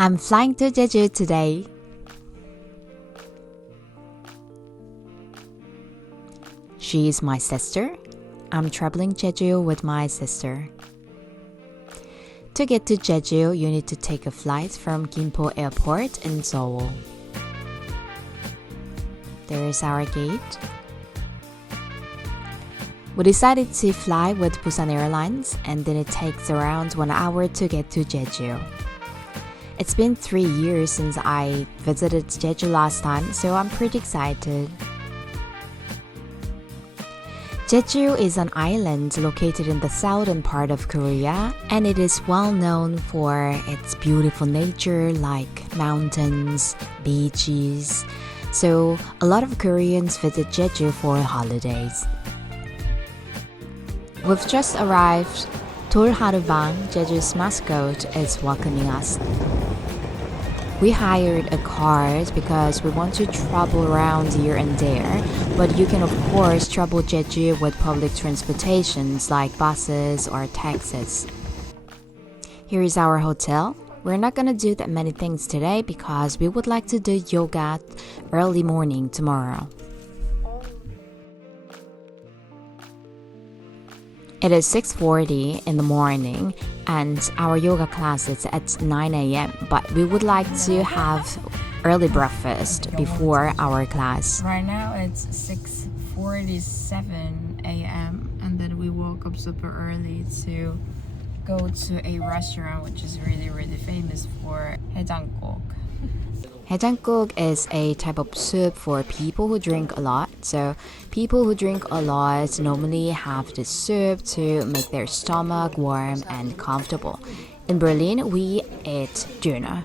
I'm flying to Jeju today. She is my sister. I'm traveling Jeju with my sister. To get to Jeju, you need to take a flight from Gimpo Airport in Seoul. There is our gate. We decided to fly with Busan Airlines, and then it takes around 1 hour to get to Jeju. It's been 3 years since I visited Jeju last time, so I'm pretty excited. Jeju is an island located in the southern part of Korea, and it is well known for its beautiful nature like mountains, beaches. So a lot of Koreans visit Jeju for holidays. We've just arrived. 돌하루방, Jeju's mascot, is welcoming us. We hired a car because we want to travel around here and there, but you can of course travel Jeju with public transportations like buses or taxis. Here is our hotel. We're not gonna do that many things today because we would like to do yoga early morning tomorrow. It is 6:40 in the morning and our yoga class is at 9 a.m. But we would like to have early breakfast before our class. Right now it's 6:47 a.m. and then we woke up super early to go to a restaurant which is really famous for 해장국. 해장국 is a type of soup for people who drink a lot. So people who drink a lot normally have this soup to make their stomach warm and comfortable. In Berlin, we eat döner.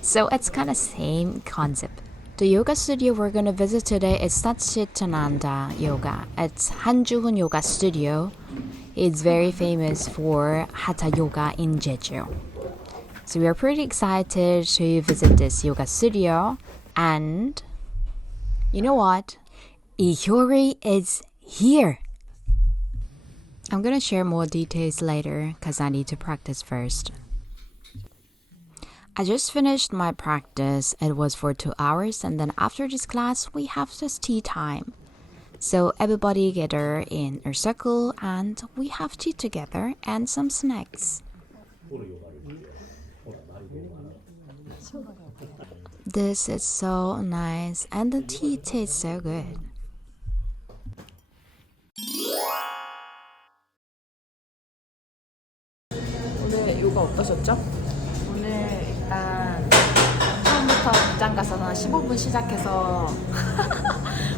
So it's kind of same concept. The yoga studio we're going to visit today is Satchitananda Yoga. It's Hanjuhun studio. It's very famous for Hatha yoga in Jeju. So we are pretty excited to visit this yoga studio. And you know what? Ihyori is here. I'm gonna share more details later because I need to practice first. I just finished my practice. It was for 2 hours, and then after this class, we have just tea time. So everybody gather in a circle and we have tea together and some snacks. This is so nice and the tea tastes so good. 오늘 요가 어떠셨죠? 오늘 일단 처음부터 부장가사나 15분 시작해서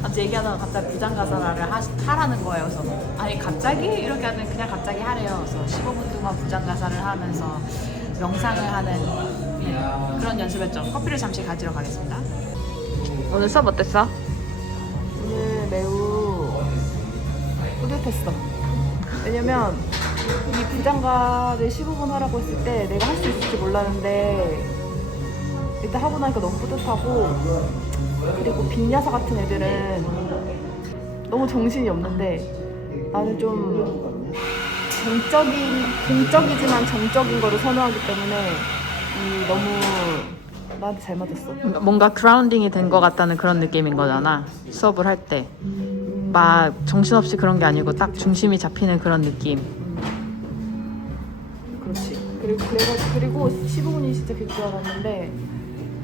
갑자기 얘기하다가 갑자기 부장가사나를 하라는 거예요. 그래서 아니 갑자기? 이렇게 하는 그냥 갑자기 하래요. 그래서 15분 동안 부장가사를 하면서 명상을 하는 그런 연습했죠. 커피를 잠시 가지러 가겠습니다. 오늘 수업 어땠어? 오늘 매우 뿌듯했어. 왜냐면 이 부장가를 15분 하라고 했을 때 내가 할 수 있을지 몰랐는데 일단 하고 나니까 너무 뿌듯하고, 그리고 빈야사 같은 애들은 너무 정신이 없는데 나는 좀 공적이지만 정적인 거를 선호하기 때문에 너무 나한테 잘 맞았어. 뭔가 그라운딩이 된 것 같다는 그런 느낌인 거잖아. 수업을 할 때. 막 정신없이 그런 게 아니고 딱 중심이 잡히는 그런 느낌. 그렇지. 그리고 15분이 진짜 길 줄 알았는데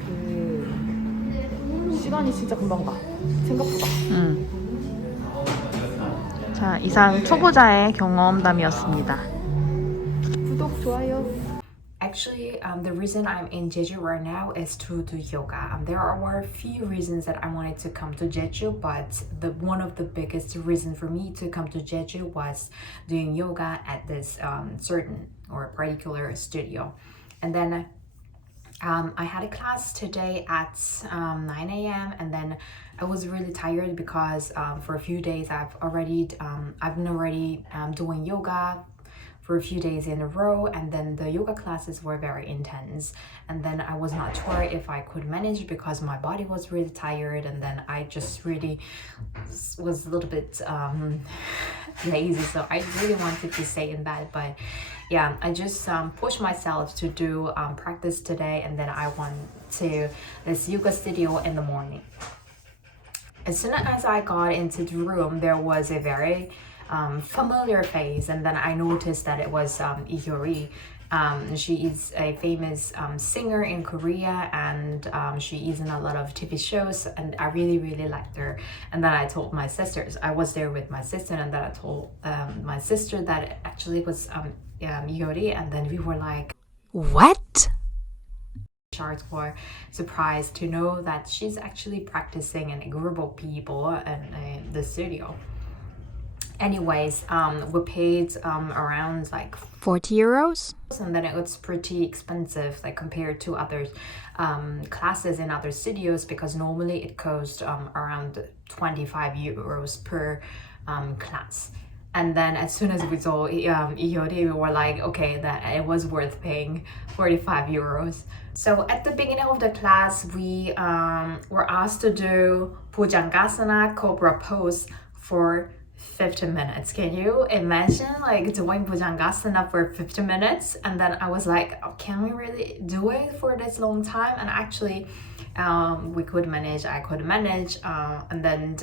그 시간이 진짜 금방 가. 생각보다. 자, 이상 초보자의 경험담이었습니다. 구독, 좋아요. Actually, the reason I'm in Jeju right now is to do yoga. There were a few reasons that I wanted to come to Jeju, but one of the biggest reasons for me to come to Jeju was doing yoga at this certain or particular studio. And then I had a class today at 9 a.m. and then I was really tired because for a few days I've been already doing yoga for a few days in a row, and then the yoga classes were very intense, and then I was not sure if I could manage because my body was really tired, and then I just really was a little bit lazy, so I really wanted to stay in bed. But yeah, I just pushed myself to do practice today, and then I went to this yoga studio in the morning. As soon as I got into the room, there was a very familiar face, and then I noticed that it was Lee. She is a famous singer in Korea, and she is in a lot of TV shows, and I really liked her. And then I told my sisters, I was there with my sister, and then I told my sister that it actually was Lee, and then we were like, What? Sharks were surprised to know that she's actually practicing in a group of people in the studio. Anyways, we paid around like 40 euros? and then it was pretty expensive like compared to other classes in other studios, because normally it cost around 25 euros per class. And then as soon as we saw Lee, we were like, okay, that it was worth paying 45 euros. So at the beginning of the class, we were asked to do Bhujangasana Cobra pose for 15 minutes. Can you imagine like doing Bhujangasana for 15 minutes? And then I was like, oh, can we really do it for this long time? And actually we could manage, I could manage, and then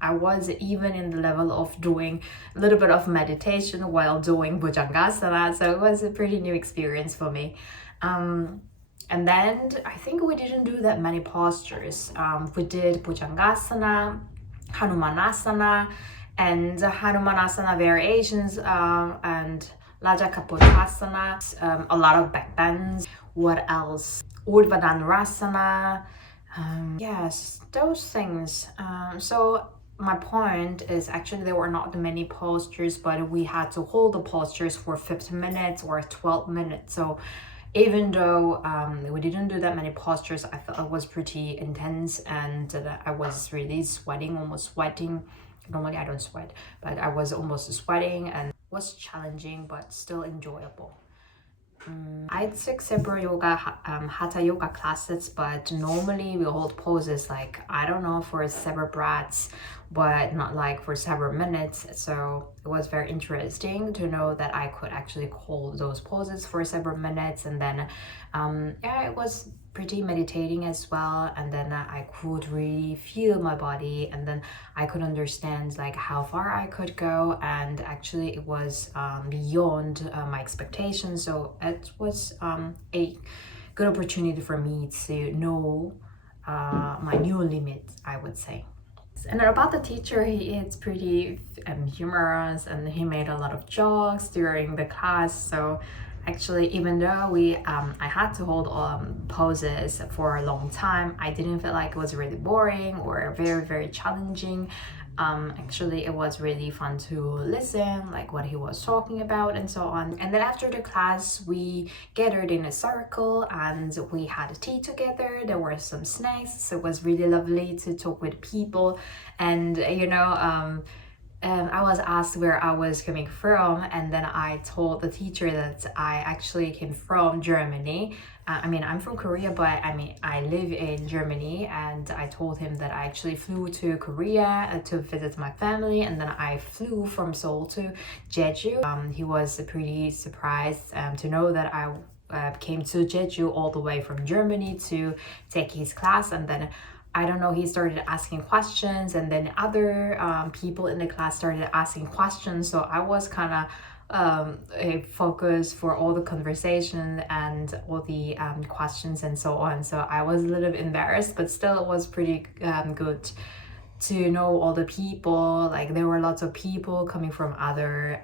I was even in the level of doing a little bit of meditation while doing Bhujangasana, so it was a pretty new experience for me. And then I think we didn't do that many postures. We did Bhujangasana, Hanumanasana, and Hanumanasana variations, and Rajakapotasana, a lot of back bends. What else? Urdhva yes, those things. So my point is actually there were not many postures, but we had to hold the postures for 15 minutes or 12 minutes. So even though we didn't do that many postures, I felt it was pretty intense, and I was really sweating, almost sweating. Normally I don't sweat, but I was almost sweating, and it was challenging but still enjoyable. I took several yoga, hatha yoga classes, but normally we hold poses like, I don't know, for several breaths, but not like for several minutes. So it was very interesting to know that I could actually hold those poses for several minutes, and then yeah, it was pretty meditating as well. And then I could really feel my body, and then I could understand like how far I could go, and actually it was beyond my expectations. So it was a good opportunity for me to know my new limits, I would say. And about the teacher, he is pretty humorous, and he made a lot of jokes during the class. So actually, even though I had to hold poses for a long time, I didn't feel like it was really boring or very challenging. Actually, it was really fun to listen, like what he was talking about and so on. And then after the class, we gathered in a circle and we had tea together. There were some snacks, so it was really lovely to talk with people. And you know, I was asked where I was coming from, and then I told the teacher that I actually came from Germany. I mean, I'm from Korea, but I mean, I live in Germany, and I told him that I actually flew to Korea to visit my family, and then I flew from Seoul to Jeju. He was pretty surprised to know that I came to Jeju all the way from Germany to take his class. And then I don't know, he started asking questions, and then other people in the class started asking questions. So I was kind of a focus for all the conversation and all the questions and so on. So I was a little bit embarrassed, but still it was pretty good to know all the people. Like there were lots of people coming from other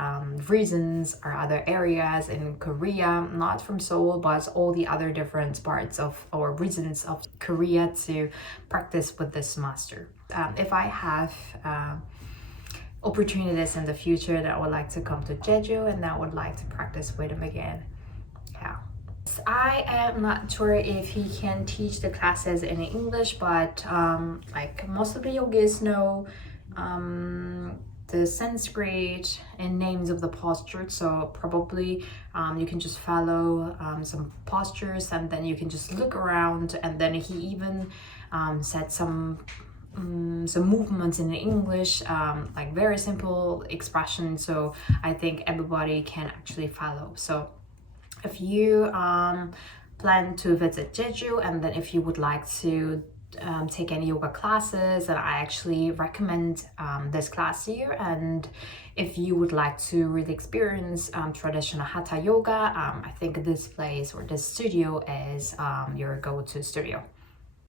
regions or other areas in Korea, not from Seoul, but all the other different parts of or regions of Korea to practice with this master. If I have opportunities in the future, that I would like to come to Jeju, and I would like to practice with him again. Yeah. I am not sure if he can teach the classes in English, but like most of the yogis know, the Sanskrit and names of the postures, so probably you can just follow some postures and then you can just look around, and then he even said some movements in English, like very simple expression, so I think everybody can actually follow. So if you plan to visit Jeju, and then if you would like to take any yoga classes, then I actually recommend this class here. And if you would like to really experience traditional hatha yoga, I think this place or this studio is your go-to studio.